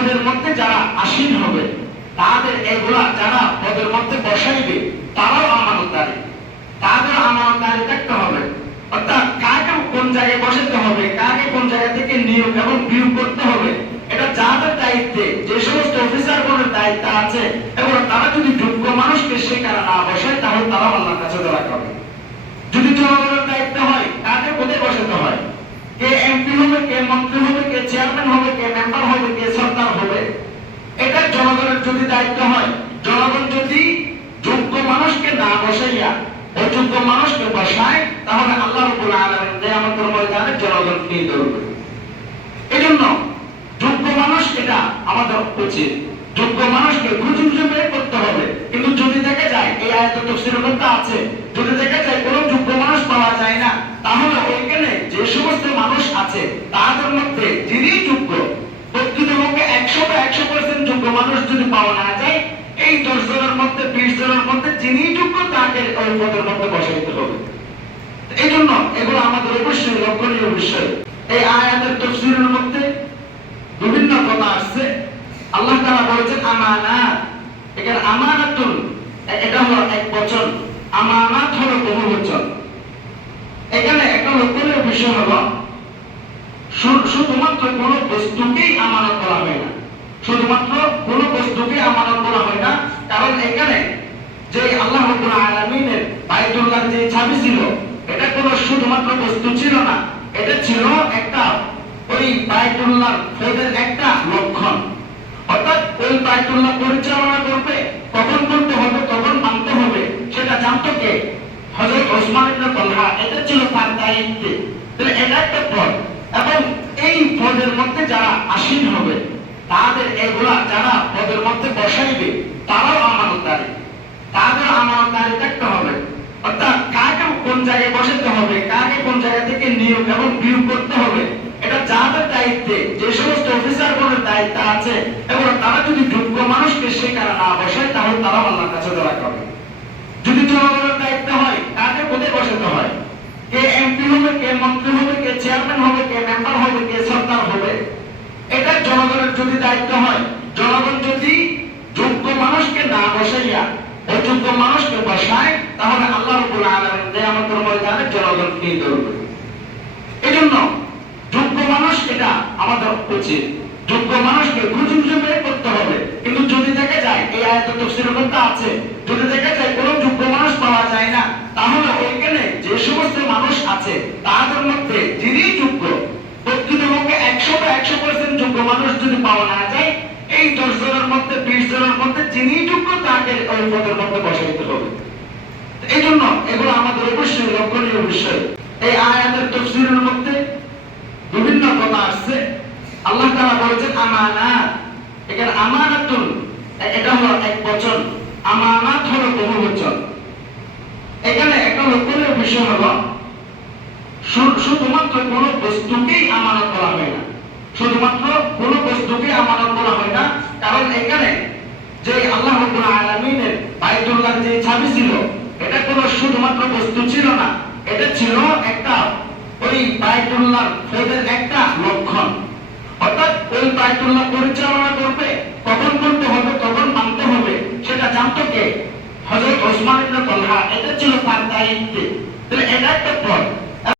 পদের মধ্যে যারা আসীন হবে, তাদের এগুলা যারা পদের মধ্যে বসাইবে, তারাও আমানতদারি। তাদের আমানতদারি থাকতে হবে। অর্থাৎ কাকে কোন জায়গায় বসাতে হবে, কাকে কোন জায়গা থেকে নিয়োগ এবং বিয়োগ করতে হবে, এটা যাদের দায়িত্বে, যে সমস্ত অফিসার গণের দায়িত্ব আছে, এবং তারা যদি যোগ্য মানুষকে সেখানে না বসায়, তাহলে তারা আল্লাহর কাছে ধরা করবে যদি জনগণের দায়িত্ব হয়, কাকে কোথায় বসাতে হয়? কে এমপি হবে, কে মন্ত্রী হবে, কে চেয়ারম্যান হবে, কে মেম্বার হবে, কে সরকার হবে এটা জনগণের যদি দায়িত্ব হয়, জনগণ যদি যোগ্য মানুষকে না বসাইয়া অযোগ্য মানুষকে বসায়, তাহলে আল্লাহ রব্বুল আলামিন নিয়ামতের ময়দানে জনগণকে ধরবে এজন্য যোগ্য মানুষ এটা আমাদের উচিত। যোগ্য মানুষকে খুঁজে খুঁজে করতে হবে। কিন্তু যদি দেখা যায়, এই আয়াত তফসিরের মধ্যে আছে, যদি দেখা যায় কোনো যোগ্য মানুষ পাওয়া যায় না, তাহলে ওইখানে যে সমস্ত মানুষ আছে, তাদের মধ্যে পাওয়া না যায় এই দশ জনের মধ্যে, বিশ জনের মধ্যে যিনি তাকে ওই পদের মধ্যে হবে। এই জন্য এগুলো আমাদের অবশ্যই লক্ষণীয় বিষয়। এই আয়াতের তফসিরের মধ্যে বিভিন্ন কথা আসছে। আল্লাহ তাআলা বলেছেন, আমানাত। এখানে আমানাতুন, এটা হলো এক বচন। আমানাত হলো বহু বচন। এখানে একটা লক্ষণীয় বিষয় হলো শুধুমাত্র কোনো বস্তুকেই আমানত করা হয় না। শুধুমাত্র কোনো বস্তুকে আমানত করা হয় না। কারণ এখানে যে আল্লাহ আলামিনের বাইতুল্লাহ যে ছাবি ছিল, এটা কোনো শুধুমাত্র বস্তু ছিল না। এটা ছিল একটা ওই বাইতুল্লাহ ফেদের একটা লক্ষণ। অর্থাৎ ওই বাইতুল্লাহ পরিচালনা করবে, কখন করতে হবে মানতে হবে, সেটা জানতো কে? হযরত ওসমান ইবনে এটা ছিল তার দায়িত্বে। তাহলে এটা একটা পদ এবং এই পদের মধ্যে যারা আসীন হবে তাদের এগুলা যারা পদের মধ্যে বসাইবে, তারাও আমানতদারি। তাদের আমানতদারি থাকতে হবে। অর্থাৎ কাকে কোন জায়গায় বসাতে হবে, কাকে কোন জায়গা থেকে নিয়োগ এবং বিয়োগ করতে হবে, এটা যাদের দায়িত্বে, যে সমস্ত অফিসার গণের দায়িত্ব আছে, এবং তারা যদি যোগ্য মানুষকে সেখানে না বসায়, তাহলে তারা আল্লাহর কাছে ধরা করবে যদি জনগণের দায়িত্ব হয়, কাকে কোথায় বসাতে হয়? কে এমপি হবে, কে মন্ত্রী হবে, কে চেয়ারম্যান হবে কে সরকার হবে এটা জনগণের যদি দায়িত্ব হয়, জনগণ যদি যোগ্য মানুষকে না বসাইয়া অযোগ্য মানুষকে বসায়, তাহলে আল্লাহ রব্বুল আলামিন নিয়ামতের ময়দানে জনগণকে ধরবে এজন্য যোগ্য মানুষ এটা আমাদের উচিত। যোগ্য মানুষকে খুঁজে বের করতে হবে। কিন্তু যদি দেখা যায়, এই আয়াত তফসিরের মধ্যে আছে, যদি দেখা তাকে ওই পদের মধ্যে বসাইতে হবে। এই জন্য এগুলো আমাদের অবশ্যই লক্ষণীয় বিষয়। এই আয়াতের তফসিরের মধ্যে বিভিন্ন কথা আসছে। আল্লাহ তাআলা বলেছেন, আমানাত। এখানে আমানাতুন, এটা হলো এক বচন। আমানাত হলো বহু বচন। এখানে একটা লক্ষণীয় বিষয় হলো শুধুমাত্র কোনো বস্তুকেই আমানত করা হয় না। শুধুমাত্র কোনো বস্তুকে আমানত করা হয় না। কারণ এখানে যে রাব্বুল আলামিনের বাইতুল্লাহ যে ছাবি ছিল, এটা কোনো শুধুমাত্র বস্তু ছিল না, এটা ছিল একটা ওই বাইতুল্লাহ ফেদের একটা লক্ষণ। অর্থাৎ ওই বাইতুল্লাহ পরিচালনা করবে, কখন করতে হবে, কখন মানতে হবে, সেটা জানতো কে? হযরত ওসমান ইবনে তালহা, এটা ছিল তার দায়িত্বে। তাহলে এটা একটা পদ